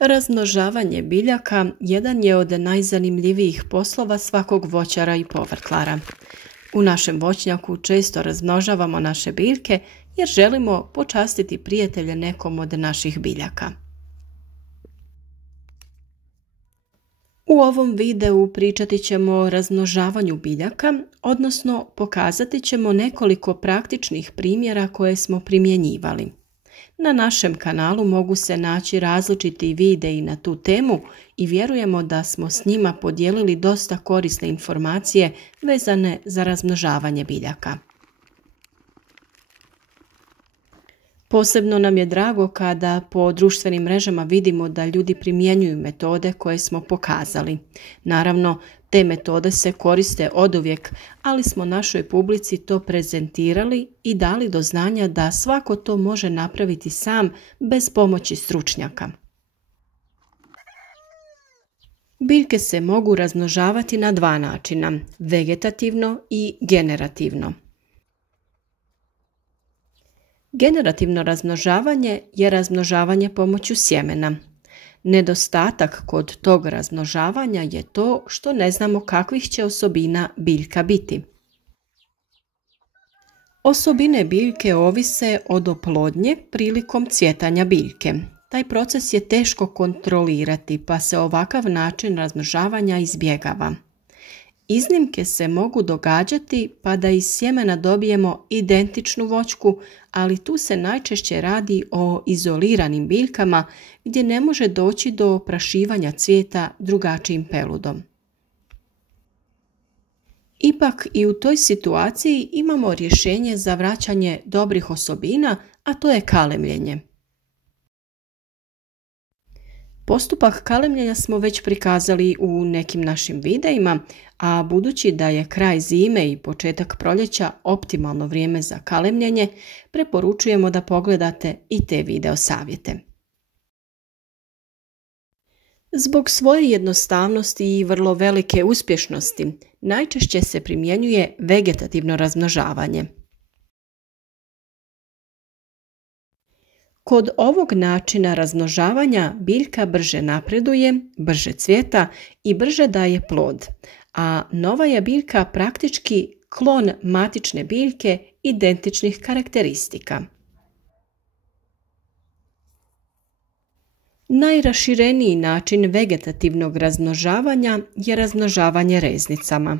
Razmnožavanje biljaka jedan je od najzanimljivijih poslova svakog voćara i povrtlara. U našem voćnjaku često razmnožavamo naše biljke jer želimo počastiti prijatelje nekom od naših biljaka. U ovom videu pričati ćemo o razmnožavanju biljaka, odnosno pokazati ćemo nekoliko praktičnih primjera koje smo primjenjivali. Na našem kanalu mogu se naći različiti videi na tu temu i vjerujemo da smo s njima podijelili dosta korisne informacije vezane za razmnožavanje biljaka. Posebno nam je drago kada po društvenim mrežama vidimo da ljudi primjenjuju metode koje smo pokazali. Naravno, te metode se koriste oduvijek, ali smo našoj publici to prezentirali i dali do znanja da svako to može napraviti sam bez pomoći stručnjaka. Biljke se mogu razmnožavati na dva načina, vegetativno i generativno. Generativno razmnožavanje je razmnožavanje pomoću sjemena. Nedostatak kod tog razmnožavanja je to što ne znamo kakvih će osobina biljka biti. Osobine biljke ovise od oplodnje prilikom cvjetanja biljke. Taj proces je teško kontrolirati, pa se ovakav način razmnožavanja izbjegava. Iznimke se mogu događati pa da iz sjemena dobijemo identičnu voćku, ali tu se najčešće radi o izoliranim biljkama gdje ne može doći do oprašivanja cvijeta drugačijim peludom. Ipak i u toj situaciji imamo rješenje za vraćanje dobrih osobina, a to je kalemljenje. Postupak kalemljenja smo već prikazali u nekim našim videima, a budući da je kraj zime i početak proljeća optimalno vrijeme za kalemljenje, preporučujemo da pogledate i te video savjete. Zbog svoje jednostavnosti i vrlo velike uspješnosti, najčešće se primjenjuje vegetativno razmnožavanje. Kod ovog načina razmnožavanja biljka brže napreduje, brže cvjeta i brže daje plod, a nova je biljka praktički klon matične biljke identičnih karakteristika. Najrašireniji način vegetativnog razmnožavanja je razmnožavanje reznicama.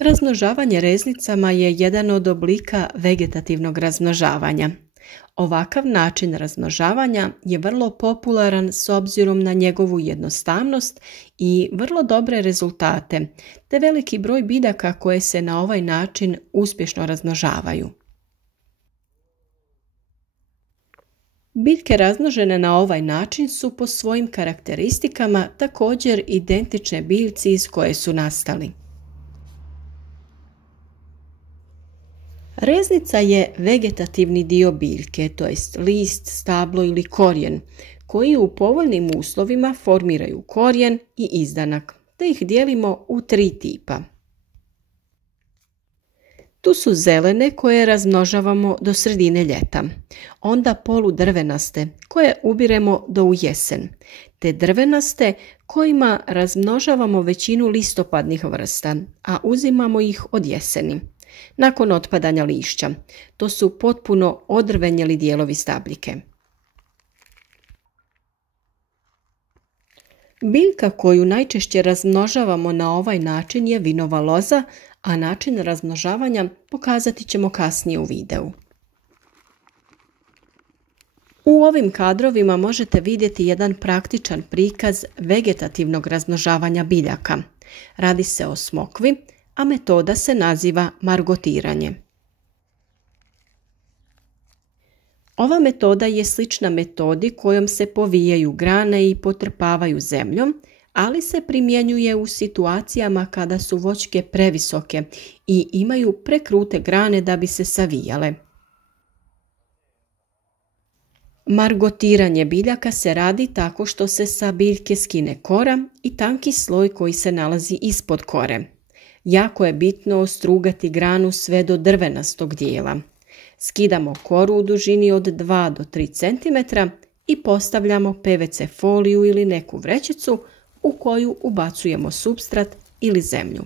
Razmnožavanje reznicama je jedan od oblika vegetativnog razmnožavanja. Ovakav način razmnožavanja je vrlo popularan s obzirom na njegovu jednostavnost i vrlo dobre rezultate, te veliki broj biljaka koje se na ovaj način uspješno razmnožavaju. Biljke razmnožene na ovaj način su po svojim karakteristikama također identične biljci iz koje su nastali. Reznica je vegetativni dio biljke, to jest list, stablo ili korijen, koji u povoljnim uslovima formiraju korijen i izdanak, te ih dijelimo u tri tipa. Tu su zelene koje razmnožavamo do sredine ljeta, onda poludrvenaste koje ubiremo do u jesen, te drvenaste kojima razmnožavamo većinu listopadnih vrsta, a uzimamo ih od jeseni. Nakon otpadanja lišća, to su potpuno odrvenjeli dijelovi stabljike. Biljka koju najčešće razmnožavamo na ovaj način je vinova loza, a način razmnožavanja pokazati ćemo kasnije u videu. U ovim kadrovima možete vidjeti jedan praktičan prikaz vegetativnog razmnožavanja biljaka. Radi se o smokvi, a metoda se naziva margotiranje. Ova metoda je slična metodi kojom se povijaju grane i potrpavaju zemljom, ali se primjenjuje u situacijama kada su voćke previsoke i imaju prekrute grane da bi se savijale. Margotiranje biljaka se radi tako što se sa biljke skine kora i tanki sloj koji se nalazi ispod kore. Jako je bitno ostrugati granu sve do drvenastog dijela. Skidamo koru u dužini od 2 do 3 cm i postavljamo PVC foliju ili neku vrećicu u koju ubacujemo supstrat ili zemlju.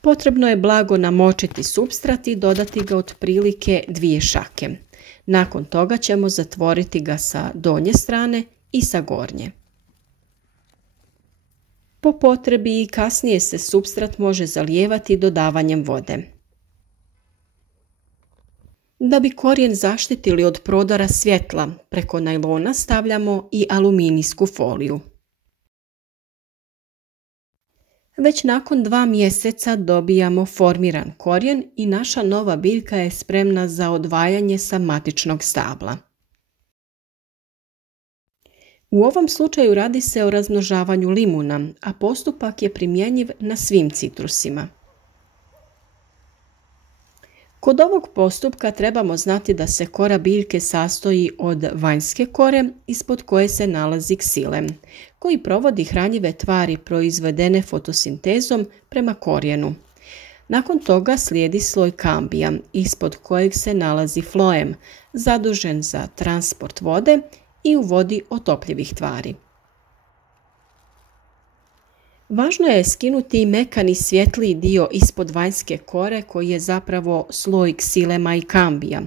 Potrebno je blago namočiti supstrat i dodati ga otprilike 2 šake. Nakon toga ćemo zatvoriti ga sa donje strane i sa gornje. Po potrebi i kasnije se supstrat može zalijevati dodavanjem vode. Da bi korijen zaštitili od prodora svjetla, preko najlona stavljamo i aluminijsku foliju. Već nakon 2 mjeseca dobijamo formiran korijen i naša nova biljka je spremna za odvajanje sa matičnog stabla. U ovom slučaju radi se o razmnožavanju limuna, a postupak je primjenjiv na svim citrusima. Kod ovog postupka trebamo znati da se kora biljke sastoji od vanjske kore ispod koje se nalazi ksilem, koji provodi hranjive tvari proizvedene fotosintezom prema korijenu. Nakon toga slijedi sloj kambija, ispod kojeg se nalazi floem, zadužen za transport vode i u vodi otopljivih tvari. Važno je skinuti mekani svjetliji dio ispod vanjske kore koji je zapravo sloj ksilema i kambija.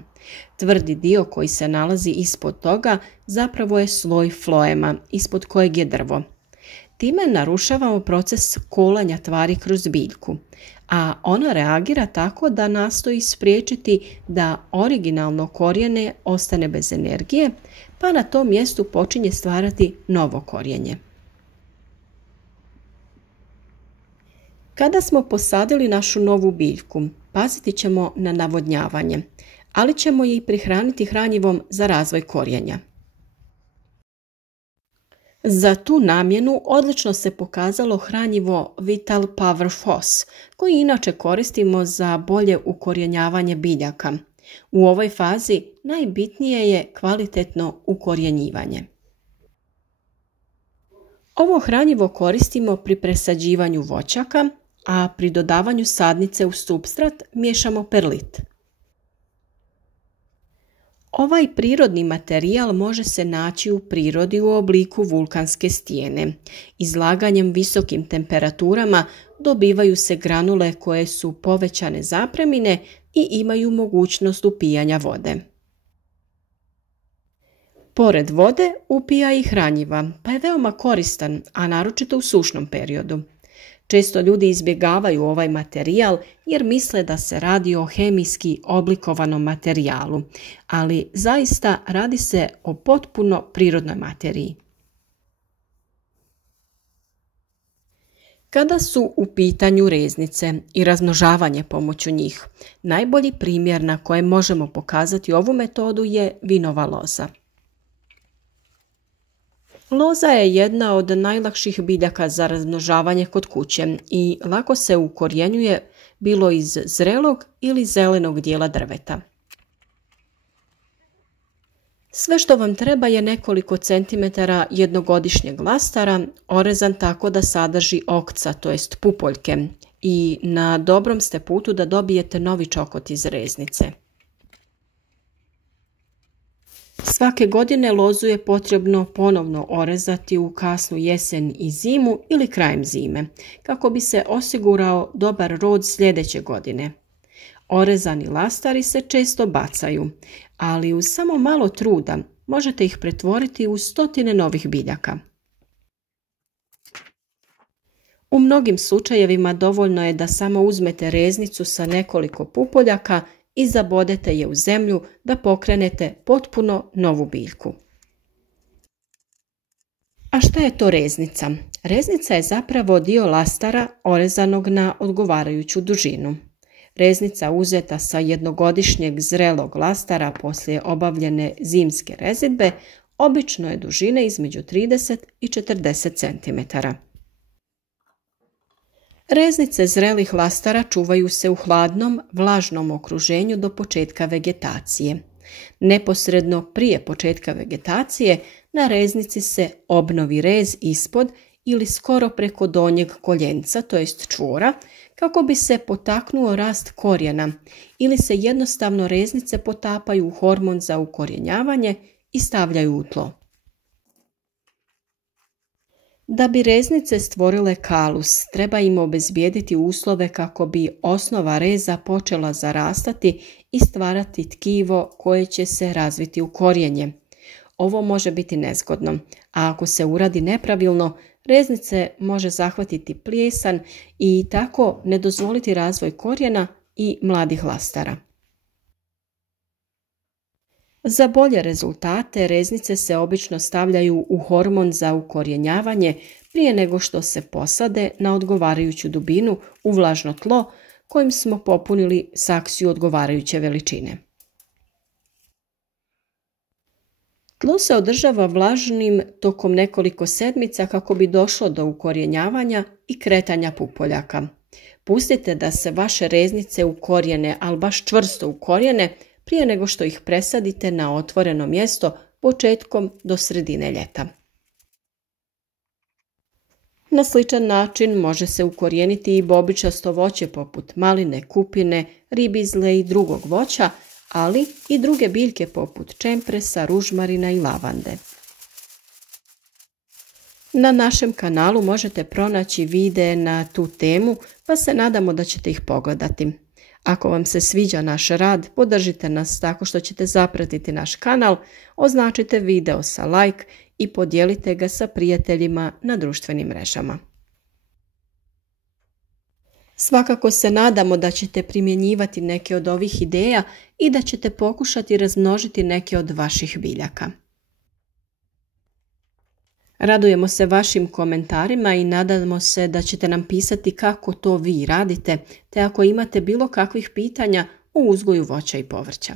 Tvrdi dio koji se nalazi ispod toga zapravo je sloj floema ispod kojeg je drvo. Time narušavamo proces kolanja tvari kroz biljku, a ona reagira tako da nastoji spriječiti da originalno korijene ostane bez energije, pa na tom mjestu počinje stvarati novo korijenje. Kada smo posadili našu novu biljku, paziti ćemo na navodnjavanje, ali ćemo je i prihraniti hranjivom za razvoj korijenja. Za tu namjenu odlično se pokazalo hranjivo Vital Power Fos, koji inače koristimo za bolje ukorjenjavanje biljaka. U ovoj fazi najbitnije je kvalitetno ukorjenjivanje. Ovo hranjivo koristimo pri presađivanju voćaka, a pri dodavanju sadnice u supstrat miješamo perlit. Ovaj prirodni materijal može se naći u prirodi u obliku vulkanske stijene. Izlaganjem visokim temperaturama dobivaju se granule koje su povećane zapremine i imaju mogućnost upijanja vode. Pored vode upija i hranjiva, pa je veoma koristan, a naročito u sušnom periodu. Često ljudi izbjegavaju ovaj materijal jer misle da se radi o hemijski oblikovanom materijalu, ali zaista radi se o potpuno prirodnoj materiji. Kada su u pitanju reznice i razmnožavanje pomoću njih, najbolji primjer na kojem možemo pokazati ovu metodu je vinova loza. Loza je jedna od najlakših biljaka za razmnožavanje kod kuće i lako se ukorjenjuje bilo iz zrelog ili zelenog dijela drveta. Sve što vam treba je nekoliko centimetara jednogodišnjeg lastara, orezan tako da sadrži okca, to jest pupoljke, i na dobrom ste putu da dobijete novi čokot iz reznice. Svake godine lozu je potrebno ponovno orezati u kasnu jesen i zimu ili krajem zime, kako bi se osigurao dobar rod sljedeće godine. Orezani lastari se često bacaju, ali uz samo malo truda možete ih pretvoriti u stotine novih biljaka. U mnogim slučajevima dovoljno je da samo uzmete reznicu sa nekoliko pupoljaka i zabodete je u zemlju da pokrenete potpuno novu biljku. A šta je to reznica? Reznica je zapravo dio lastara orezanog na odgovarajuću dužinu. Reznica uzeta sa jednogodišnjeg zrelog lastara poslije obavljene zimske rezidbe obično je dužine između 30 i 40 cm. Reznice zrelih lastara čuvaju se u hladnom, vlažnom okruženju do početka vegetacije. Neposredno prije početka vegetacije na reznici se obnovi rez ispod ili skoro preko donjeg koljenca, to jest čvora, kako bi se potaknuo rast korijena ili se jednostavno reznice potapaju u hormon za ukorjenjavanje i stavljaju u tlo. Da bi reznice stvorile kalus, treba im obezbijediti uslove kako bi osnova reza počela zarastati i stvarati tkivo koje će se razviti u korijenje. Ovo može biti nezgodno, a ako se uradi nepravilno, reznice može zahvatiti plijesan i tako ne dozvoliti razvoj korijena i mladih lastara. Za bolje rezultate reznice se obično stavljaju u hormon za ukorjenjavanje prije nego što se posade na odgovarajuću dubinu u vlažno tlo kojim smo popunili saksiju odgovarajuće veličine. Tlo se održava vlažnim tokom nekoliko sedmica kako bi došlo do ukorjenjavanja i kretanja pupoljaka. Pustite da se vaše reznice ukorijene, ali baš čvrsto ukorijene, prije nego što ih presadite na otvoreno mjesto početkom do sredine ljeta. Na sličan način može se ukorijeniti i bobičasto voće poput maline, kupine, ribizle i drugog voća, ali i druge biljke poput čempresa, ružmarina i lavande. Na našem kanalu možete pronaći videe na tu temu, pa se nadamo da ćete ih pogledati. Ako vam se sviđa naš rad, podržite nas tako što ćete zapratiti naš kanal, označite video sa like i podijelite ga sa prijateljima na društvenim mrežama. Svakako se nadamo da ćete primjenjivati neke od ovih ideja i da ćete pokušati razmnožiti neke od vaših biljaka. Radujemo se vašim komentarima i nadamo se da ćete nam pisati kako to vi radite, te ako imate bilo kakvih pitanja u uzgoju voća i povrća.